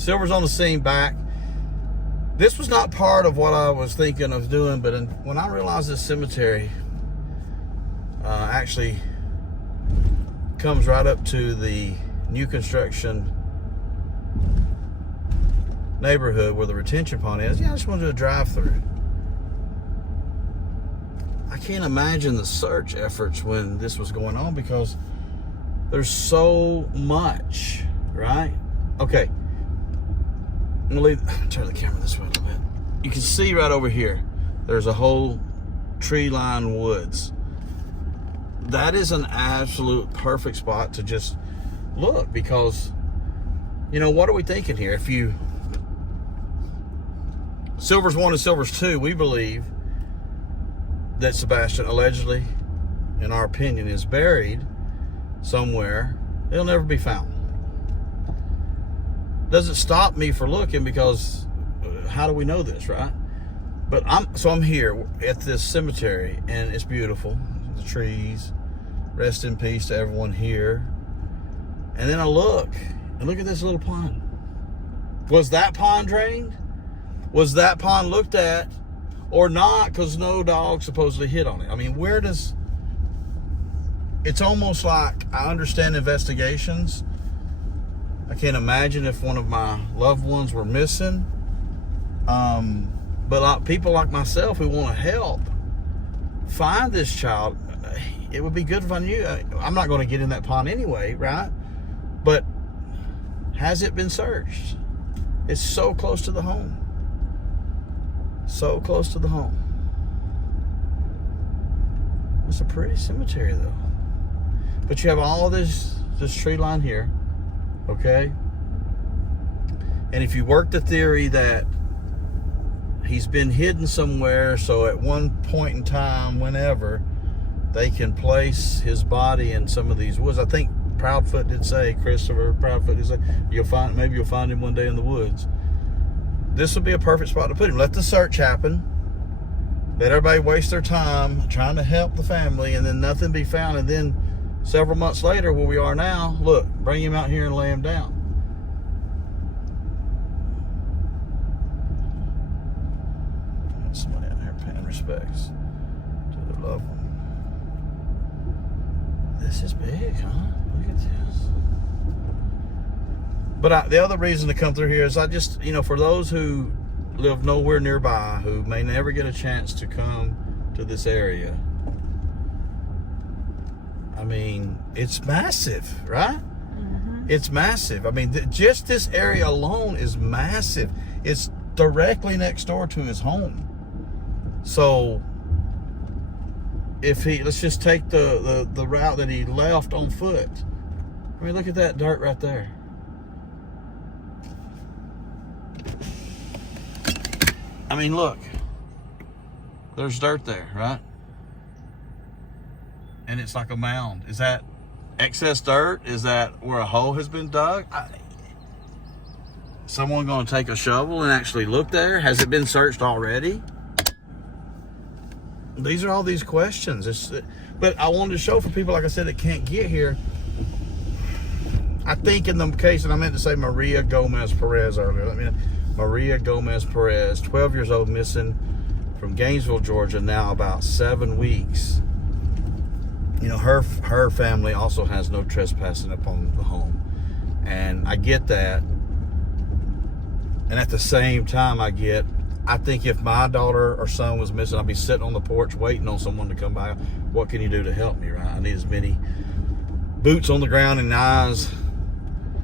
Silver's on the scene back. This was not part of what I was thinking of doing, but when I realized this cemetery actually comes right up to the new construction neighborhood where the retention pond is, I just wanted to drive through. I can't imagine the search efforts when this was going on because there's so much, right? Okay. I'm gonna turn the camera this way a little bit. You can see right over here, there's a whole tree-lined woods. That is an absolute perfect spot to just look because, what are we thinking here? If Silver's 1 and Silver's 2, we believe that Sebastian allegedly, in our opinion, is buried somewhere. He'll never be found. Doesn't stop me for looking because how do we know this, right? But I'm here at this cemetery and it's beautiful. The trees, rest in peace to everyone here. And then I look at this little pond. Was that pond drained? Was that pond looked at or not? Because no dog supposedly hit on it. I mean, it's almost like I understand investigations. I can't imagine if one of my loved ones were missing. But people like myself who want to help find this child, it would be good if I knew. I'm not going to get in that pond anyway, right? But has it been searched? It's so close to the home. So close to the home. It's a pretty cemetery though. But you have all this tree line here. Okay? And if you work the theory that he's been hidden somewhere, so at one point in time, whenever, they can place his body in some of these woods. I think Proudfoot did say, Christopher Proudfoot did say, maybe you'll find him one day in the woods. This would be a perfect spot to put him. Let the search happen. Let everybody waste their time trying to help the family, and then nothing be found, and then several months later, where we are now, look, bring him out here and lay him down. Somebody out here paying respects to their loved one. This is big, huh? Look at this. But the other reason to come through here is I just, for those who live nowhere nearby, who may never get a chance to come to this area, I mean, it's massive, right? Mm-hmm. It's massive. I mean, just this area alone is massive. It's directly next door to his home. So, let's just take the route that he left on foot. I mean, look at that dirt right there. I mean, look. There's dirt there, right? And it's like a mound. Is that excess dirt? Is that where a hole has been dug? Someone going to take a shovel and actually look there? Has it been searched already? These are all these questions. But I wanted to show for people, like I said, that can't get here. I think in the case, and I meant to say Maria Gomez Perez earlier. Maria Gomez Perez, 12 years old, missing from Gainesville, Georgia, now about 7 weeks. Her family also has no trespassing upon the home. And I get that. And at the same time, I think if my daughter or son was missing, I'd be sitting on the porch waiting on someone to come by. What can you do to help me, right? I need as many boots on the ground and eyes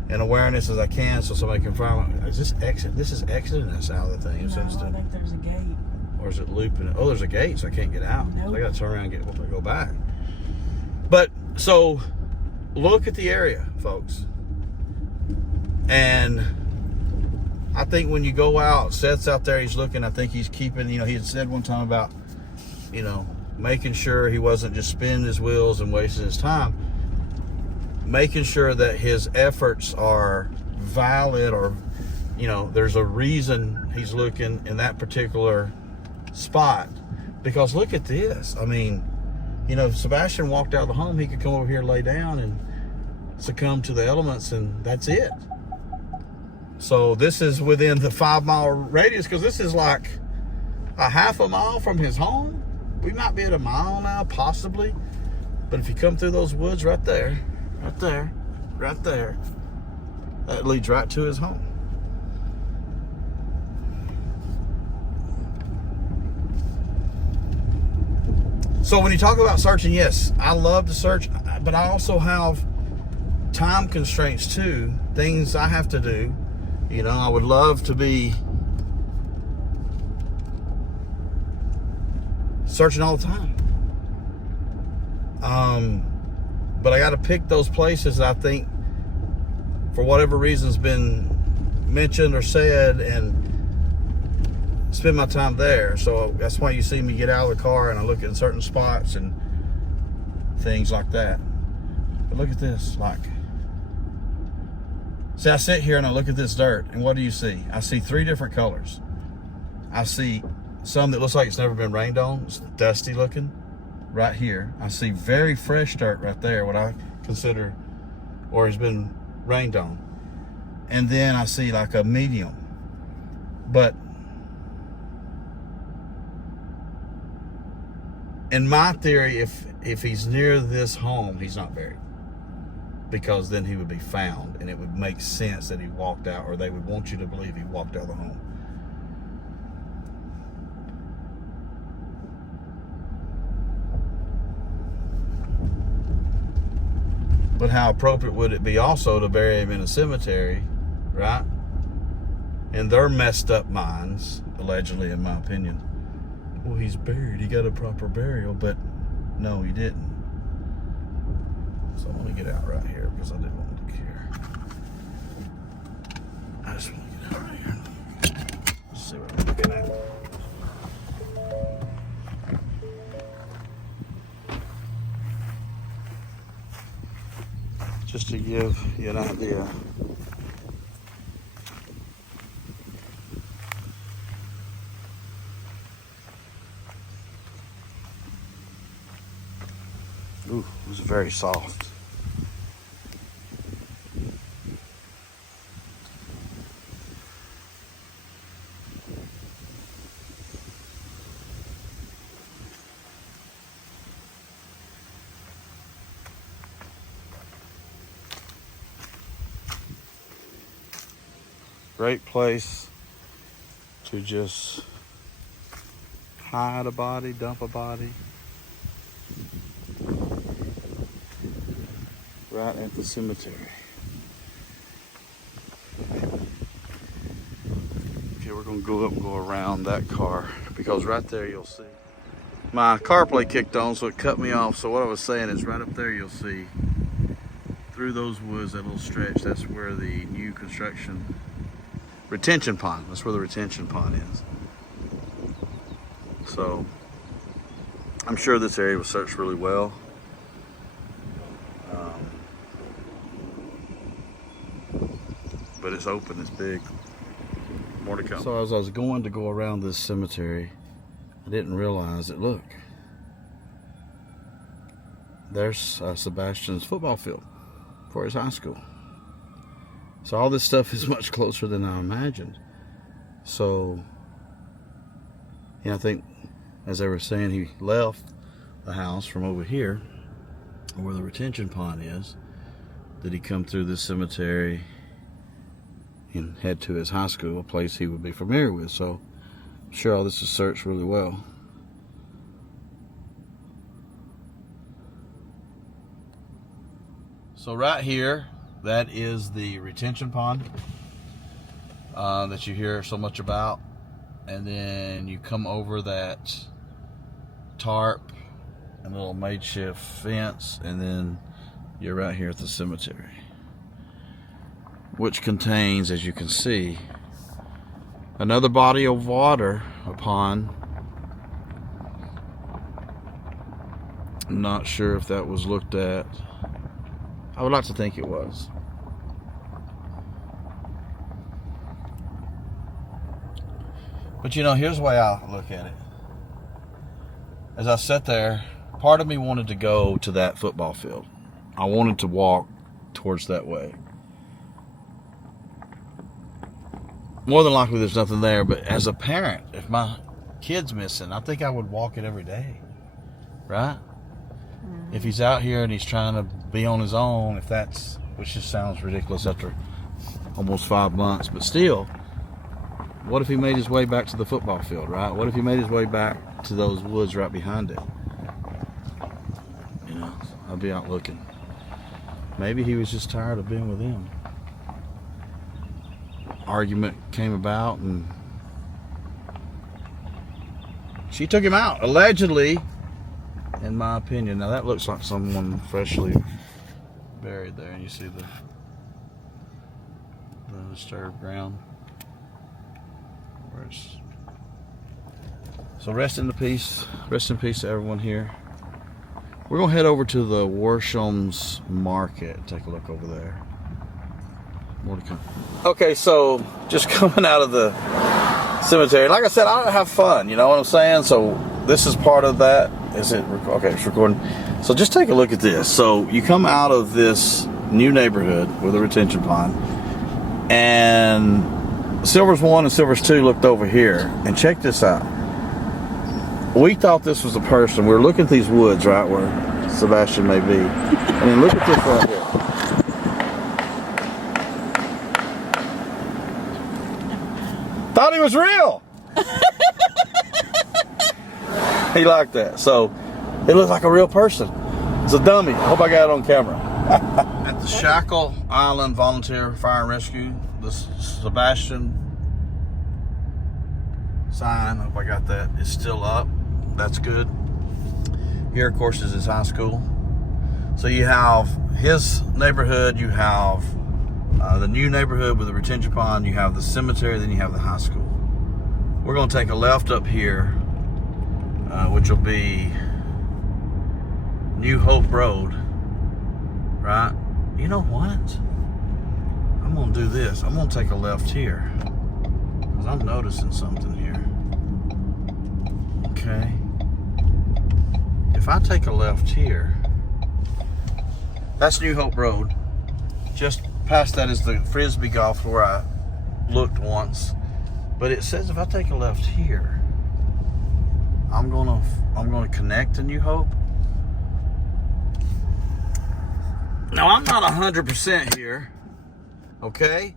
and awareness as I can so somebody can find me. This is exiting us out of the thing. No, I think there's a gate. Or is it looping? Oh, there's a gate, so I can't get out. Nope. So I got to turn around and go back. But, so, look at the area, folks. And I think when you go out, Seth's out there, he's looking, I think he's keeping, he had said one time about, making sure he wasn't just spinning his wheels and wasting his time. Making sure that his efforts are valid, or, there's a reason he's looking in that particular spot. Because look at this. I mean, if Sebastian walked out of the home, he could come over here, lay down, and succumb to the elements, and that's it. So this is within the 5-mile radius, because this is like a half a mile from his home. We might be at a mile now, possibly. But if you come through those woods right there, right there, right there, that leads right to his home. So when you talk about searching, yes, I love to search, but I also have time constraints too, things I have to do. You know, I would love to be searching all the time. But I got to pick those places that I think, for whatever reason, has been mentioned or said, and spend my time there. So that's why you see me get out of the car and I look at certain spots and things like that. But look at this, like, see, I sit here and I look at this dirt, and what do you see? I see 3 different colors. I see some that looks like it's never been rained on, it's dusty looking, right here. I see very fresh dirt right there, what I consider, or has been rained on. And then I see like a medium. But in my theory, if he's near this home, he's not buried, because then he would be found, and it would make sense that he walked out, or they would want you to believe he walked out of the home. But how appropriate would it be also to bury him in a cemetery, right? In their messed up minds, allegedly, in my opinion. Well, he's buried, he got a proper burial, but no, he didn't. So I'm gonna get out right here because I didn't want to look here. I just want to get out right here. Let's see what I'm looking at. Just to give you an idea. Ooh, it was very soft. Great place to just hide a body, dump a body. Right at the cemetery. Okay, we're gonna go up and go around that car, because right there you'll see. My CarPlay kicked on, so it cut me off. So what I was saying is, right up there you'll see, through those woods, that little stretch, that's where the new construction retention pond, that's where the retention pond is. So I'm sure this area was searched really well. But it's open, it's big. More to come. So as I was going to go around this cemetery, I didn't realize that, look, there's Sebastian's football field for his high school. So all this stuff is much closer than I imagined. So, you know, I think, as they were saying, he left the house from over here, where the retention pond is. Did he come through this cemetery and head to his high school, a place he would be familiar with? So I'm sure all this is searched really well. So right here, that is the retention pond that you hear so much about. And then you come over that tarp and little makeshift fence, and then you're right here at the cemetery, which contains, as you can see, another body of water, a pond. I'm not sure if that was looked at. I would like to think it was. But you know, here's the way I look at it. As I sat there, part of me wanted to go to that football field. I wanted to walk towards that way. more than likely there's nothing there. But as a parent, if my kid's missing, I think I would walk it every day, right? Mm-hmm. If he's out here and he's trying to be on his own, which just sounds ridiculous after almost 5 months, but still, what if he made his way back to the football field, right? What if he made his way back to those woods right behind it? You know, I'll be out looking. Maybe he was just tired of being with him. Argument came about and she took him out, allegedly, in my opinion. Now that looks like someone freshly buried there, and you see the disturbed ground. So rest in peace to everyone here. We're gonna head over to the Worshams Market. Take a look over there. More to come. Okay, so just coming out of the cemetery. Like I said, I have fun, you know what I'm saying? So this is part of that. Is it? Okay, it's recording. So just take a look at this. So you come out of this new neighborhood with a retention pond, and Silvers 1 and Silvers 2 looked over here, and check this out. We thought this was a person. We were looking at these woods, right, where Sebastian may be. And then look at this right here. Thought he was real. He liked that. So it looked like a real person. It's a dummy. I hope I got it on camera. At the Shackle Island Volunteer Fire and Rescue, the Sebastian sign, I hope I got that, is still up. That's good. Here, of course, is his high school. So you have his neighborhood, you have the new neighborhood with the retention pond, you have the cemetery, then you have the high school. We're going to take a left up here, which will be New Hope Road, right? You know what? I'm going to do this. I'm going to take a left here, because I'm noticing something here. Okay. If I take a left here, that's New Hope Road. Just past that is the Frisbee Golf where I looked once. But it says if I take a left here, I'm gonna connect to New Hope. Now I'm not 100% here, okay?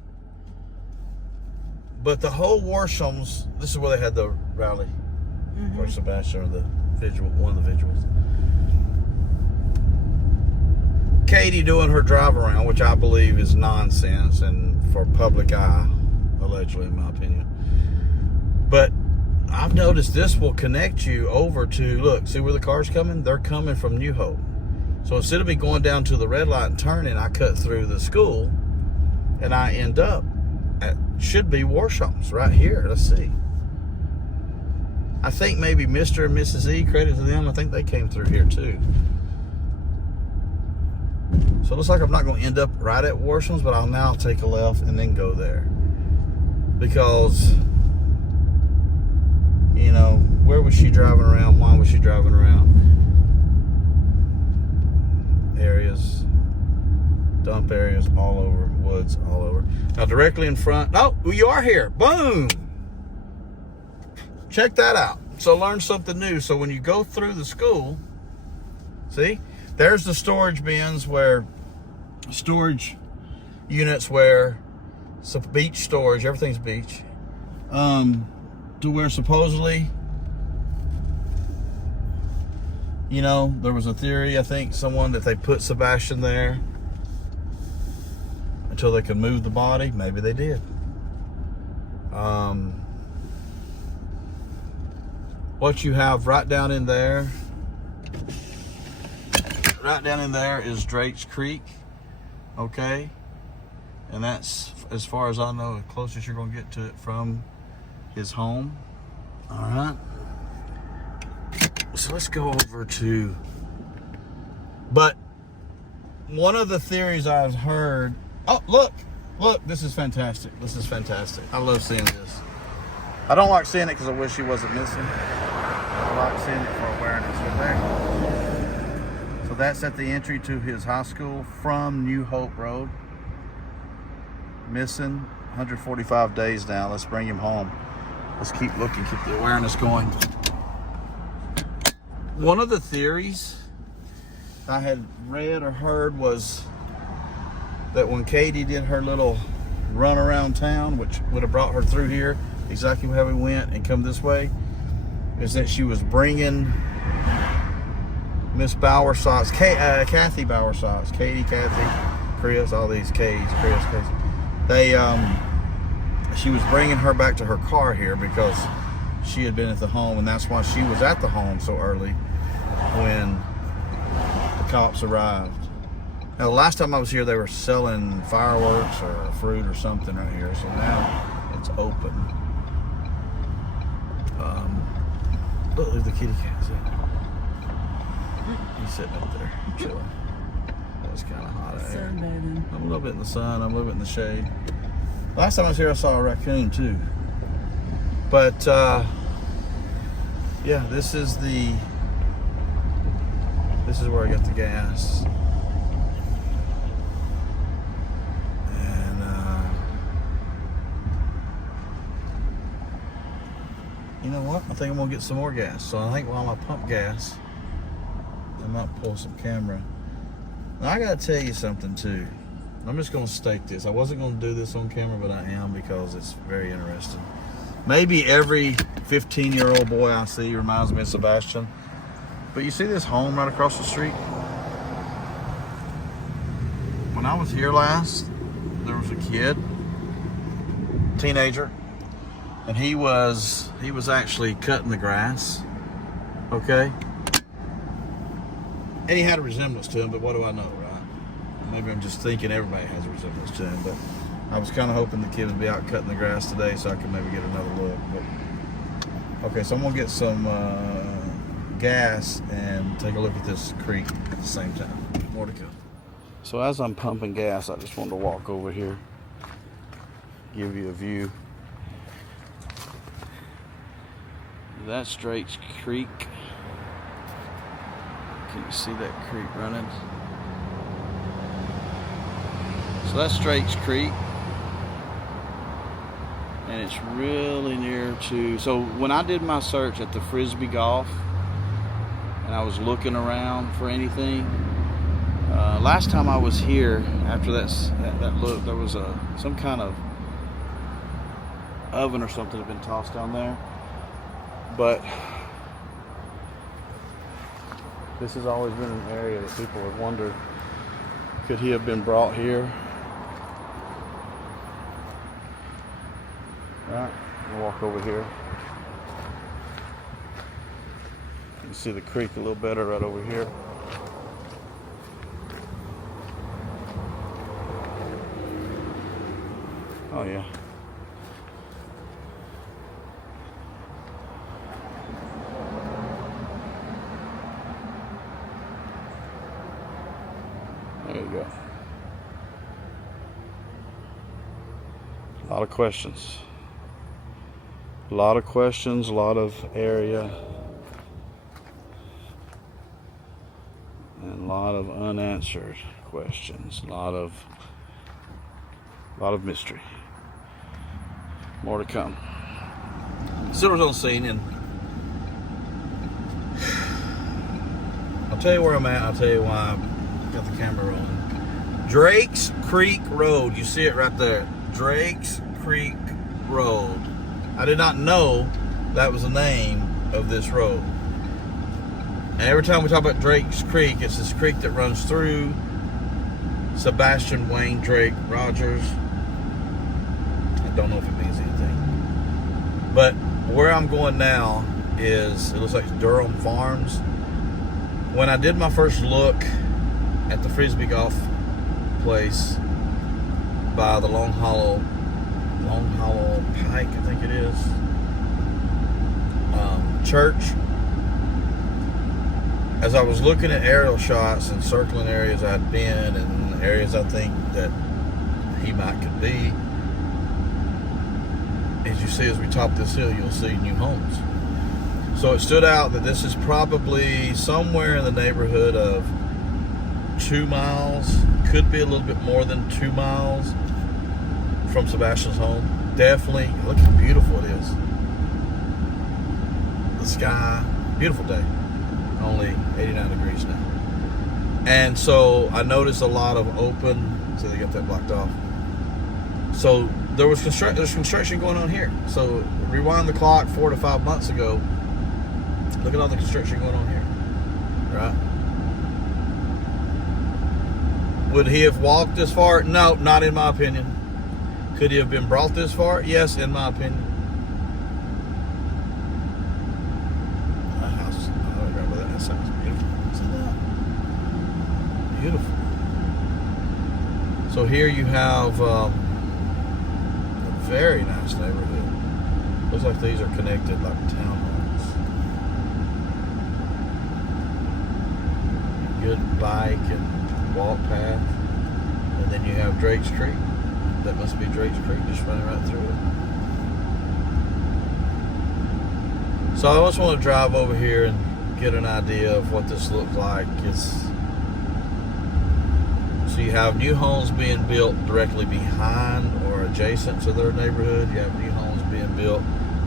But the whole Worshams, this is where they had the rally for Sebastian, or the vigil, one of the vigils. Katie doing her drive around, which I believe is nonsense and for public eye, allegedly, in my opinion. But I've noticed this will connect you over to, look, see where the car's coming? They're coming from New Hope. So instead of me going down to the red light and turning, I cut through the school and I end up at, should be Worshams right here. Let's see. I think maybe Mr. and Mrs. E, credit to them, I think they came through here too. So it looks like I'm not going to end up right at Worshams, but I'll now take a left and then go there. Because, you know, where was she driving around? Why was she driving around? Areas, dump areas all over, woods all over. Now directly in front, oh, you are here. Boom! Check that out. So learn something new. So when you go through the school, see, there's the storage bins where, storage units where, so beach storage, everything's beach, to where supposedly, you know, there was a theory, I think, someone that they put Sebastian there until they could move the body. Maybe they did. What you have right down in there is Drake's Creek, okay? And that's, as far as I know, the closest you're gonna get to it from his home. All right. So let's go over to, but one of the theories I've heard, oh, look, this is fantastic. This is fantastic. I love seeing this. I don't like seeing it because I wish he wasn't missing. I like seeing it for awareness right there. So that's at the entry to his high school from New Hope Road. Missing 145 days now. Let's bring him home. Let's keep looking, keep the awareness going. One of the theories I had read or heard was that when Katie did her little run around town, which would have brought her through here, exactly how we went and come this way, is that she was bringing Miss Bowersox, Kathy Bowersox, Katie, Kathy, Chris, all these K's, Chris, she was bringing her back to her car here because she had been at the home, and that's why she was at the home so early when the cops arrived. Now, the last time I was here, they were selling fireworks or fruit or something right here, so now it's open. Look, the kitty cat's in. He's sitting up there, chilling. It's kind of hot out here. I'm a little bit in the sun, I'm a little bit in the shade. Last time I was here, I saw a raccoon too. But yeah, this is where I got the gas. And you know what? I think I'm gonna get some more gas. So I think while I pump gas, I might pull some camera. Now I gotta tell you something too. I'm just gonna state this. I wasn't gonna do this on camera, but I am because it's very interesting. Maybe every 15-year-old boy I see reminds me of Sebastian. But you see this home right across the street? When I was here last, there was a kid, teenager, and he was actually cutting the grass, okay? And he had a resemblance to him, but what do I know, right? Maybe I'm just thinking everybody has a resemblance to him, but I was kind of hoping the kid would be out cutting the grass today so I could maybe get another look. But okay, so I'm gonna get some gas and take a look at this creek at the same time. More to come. So as I'm pumping gas, I just wanted to walk over here, give you a view. That's Drake's Creek. Can you see that creek running? So that's Drake's Creek. And it's really near to, so when I did my search at the Frisbee Golf and I was looking around for anything, last time I was here, after that look, there was some kind of oven or something had been tossed down there. But this has always been an area that people have wondered, could he have been brought here? Right, we'll walk over here. You can see the creek a little better right over here. Oh yeah. There you go. A lot of questions. A lot of questions, a lot of area, and a lot of unanswered questions, a lot of mystery. More to come. Silver's on scene, and I'll tell you where I'm at. I'll tell you why I've got the camera rolling. Drake's Creek Road. You see it right there. Drake's Creek Road. I did not know that was the name of this road. And every time we talk about Drake's Creek, it's this creek that runs through Sebastian, Wayne, Drake, Rogers. I don't know if it means anything. But where I'm going now is, it looks like Durham Farms. When I did my first look at the Frisbee Golf place by the Long Hollow Pike, I think it is, church, as I was looking at aerial shots and circling areas I'd been and areas I think that he could be, as you see, as we top this hill, you'll see new homes. So it stood out that this is probably somewhere in the neighborhood of 2 miles, could be a little bit more than 2 miles from Sebastian's home. Definitely, look how beautiful it is. The sky, beautiful day. Only 89 degrees now. And so I noticed a lot of open, so they got that blocked off. So there's construction going on here. So rewind the clock 4 to 5 months ago. Look at all the construction going on here, right? Would he have walked this far? No, not in my opinion. Could he have been brought this far? Yes, in my opinion. That house, I don't remember that. That sounds beautiful. See that? Beautiful. So here you have a very nice neighborhood. Looks like these are connected like townhomes. Good bike and walk path. And then you have Drake's Creek. That must be Drake's Creek, just running right through it. So I just want to drive over here and get an idea of what this looks like. So you have new homes being built directly behind or adjacent to their neighborhood. You have new homes being built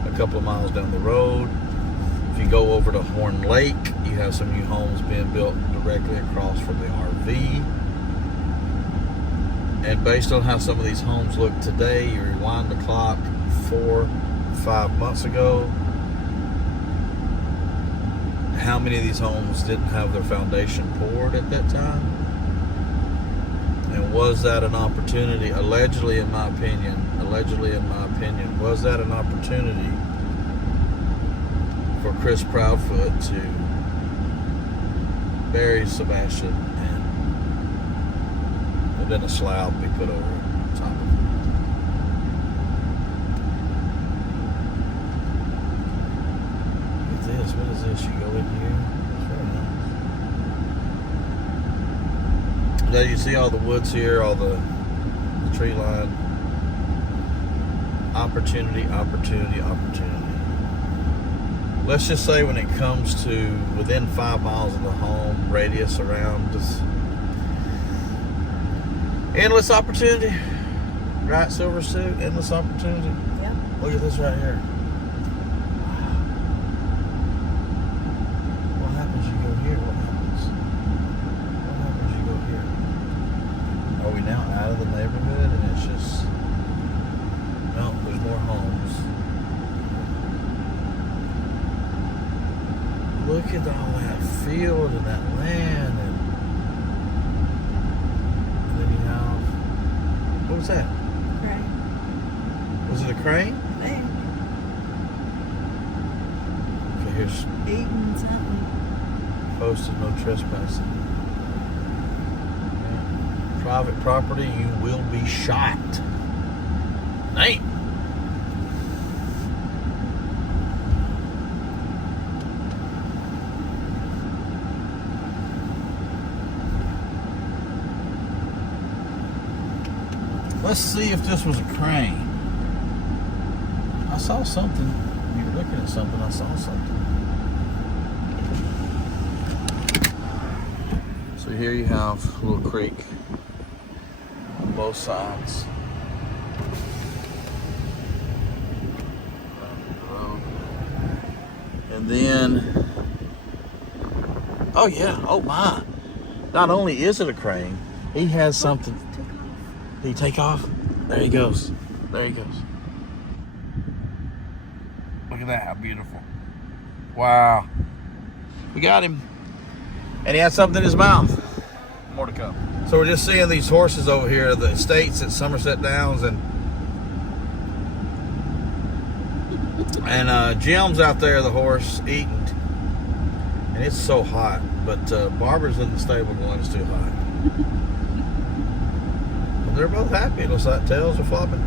a couple of miles down the road. If you go over to Horn Lake, you have some new homes being built directly across from the RV. And based on how some of these homes look today, you rewind the clock 4, 5 months ago, how many of these homes didn't have their foundation poured at that time? And was that an opportunity, allegedly in my opinion, was that an opportunity for Chris Proudfoot to bury Sebastian and then a slab be put over top of it? Look at this. What is this? You go in here. Now you see all the woods here, all the tree line. Opportunity. Let's just say when it comes to within 5 miles of the home, radius around us, endless opportunity. Right, Silver Suit, endless opportunity. Yeah. Look at this right here. What happens you go here? What happens you go here? Are we now out of the neighborhood and it's just, no, there's more homes. Look at all that field and that land, and then you have, what was that? Right. Was it a crane? Hey, Okay, here's eating something. posted no trespassing. Yeah. Private property, you will be shot. Nate. Let's see if this was a crane. I saw something. You were looking at something. I saw something. So here you have a little creek on both sides. And then, oh yeah, oh my. Not only is it a crane, he has something. Did he take off? There he goes. There he goes. Look at that, how beautiful. Wow. We got him. And he had something in his mouth. More to come. So we're just seeing these horses over here, the estates at Somerset Downs, and Jim's out there, the horse, eating. And it's so hot. But Barbara's in the stable going, it's too hot. They're both happy. It looks like tails are flopping.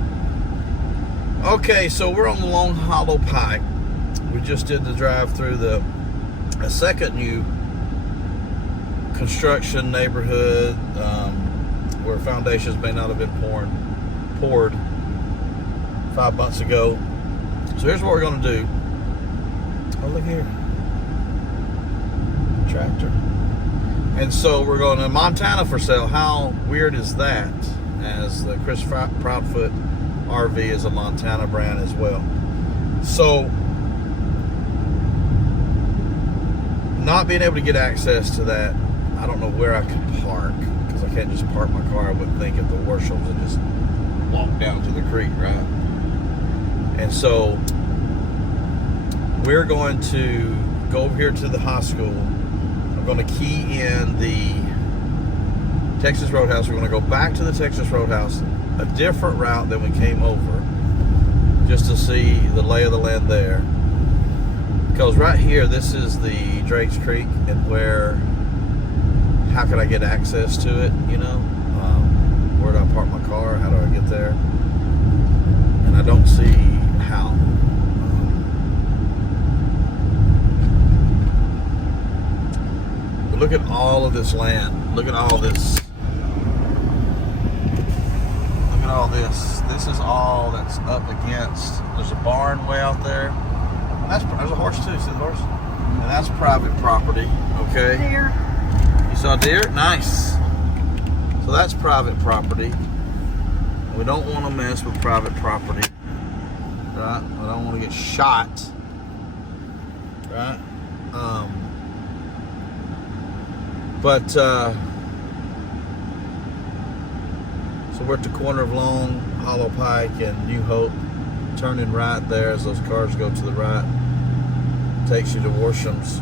Okay, so we're on the Long Hollow Pike. We just did the drive through a second new construction neighborhood where foundations may not have been poured 5 months ago. So here's what we're going to do. Oh, look here. Tractor. And so we're going to Montana for sale. How weird is that? As the Chris Proudfoot RV is a Montana brand as well. So not being able to get access to that, I don't know where I could park, because I can't just park my car. I wouldn't think at the Worships and just walk down to the creek, right? And so we're going to go over here to the high school. I'm going to key in the Texas Roadhouse. We're going to go back to the Texas Roadhouse, a different route than we came over, just to see the lay of the land there. Because right here, this is the Drakes Creek, and how could I get access to it, you know? Where do I park my car? How do I get there? And I don't see how. But look at all of this land. Look at all this. Look at all this. This is all that's up against. There's a barn way out there. There's a horse too. See the horse? And that's private property. Okay. Deer. You saw a deer? Nice. So that's private property. We don't want to mess with private property, right? I don't want to get shot, right? So we're at the corner of Long Hollow Pike and New Hope. Turning right there as those cars go to the right. Takes you to Worships.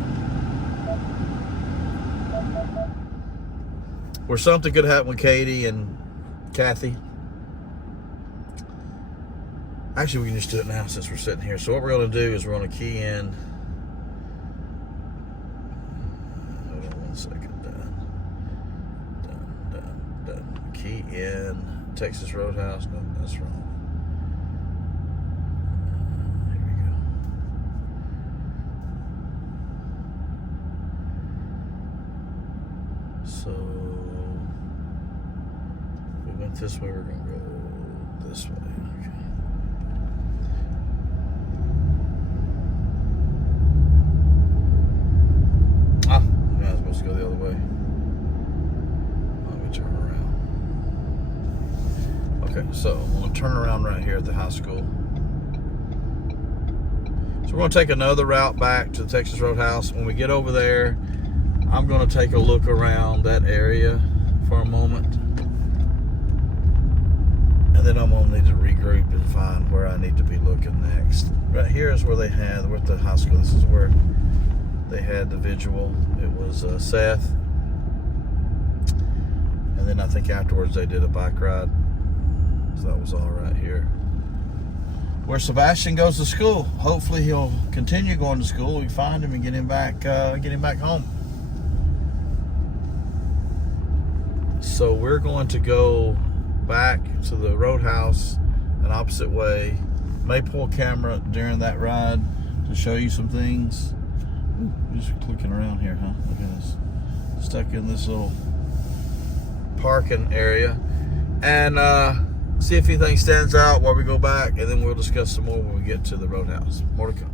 Where something could happen with Katie and Kathy. Actually, we can just do it now since we're sitting here. So what we're going to do is we're going to key in. Hold on 1 second. Done. Key in Texas Roadhouse. No, that's wrong. Here we go. So if we went this way, we're going to go this way. Go the other way. Let me turn around. Okay, so I'm going to turn around right here at the high school. So we're going to take another route back to the Texas Roadhouse. When we get over there, I'm going to take a look around that area for a moment. And then I'm going to need to regroup and find where I need to be looking next. Right here is where we're at the high school. This is where they had the vigil. It was Seth, and then I think afterwards they did a bike ride. So that was all right here. Where Sebastian goes to school. Hopefully he'll continue going to school. We find him and get him back home. So we're going to go back to the Roadhouse an opposite way. May pull a camera during that ride to show you some things. Ooh, just clicking around here, huh? Look at this. Stuck in this little parking area. And see if anything stands out while we go back, and then we'll discuss some more when we get to the Roadhouse. More to come.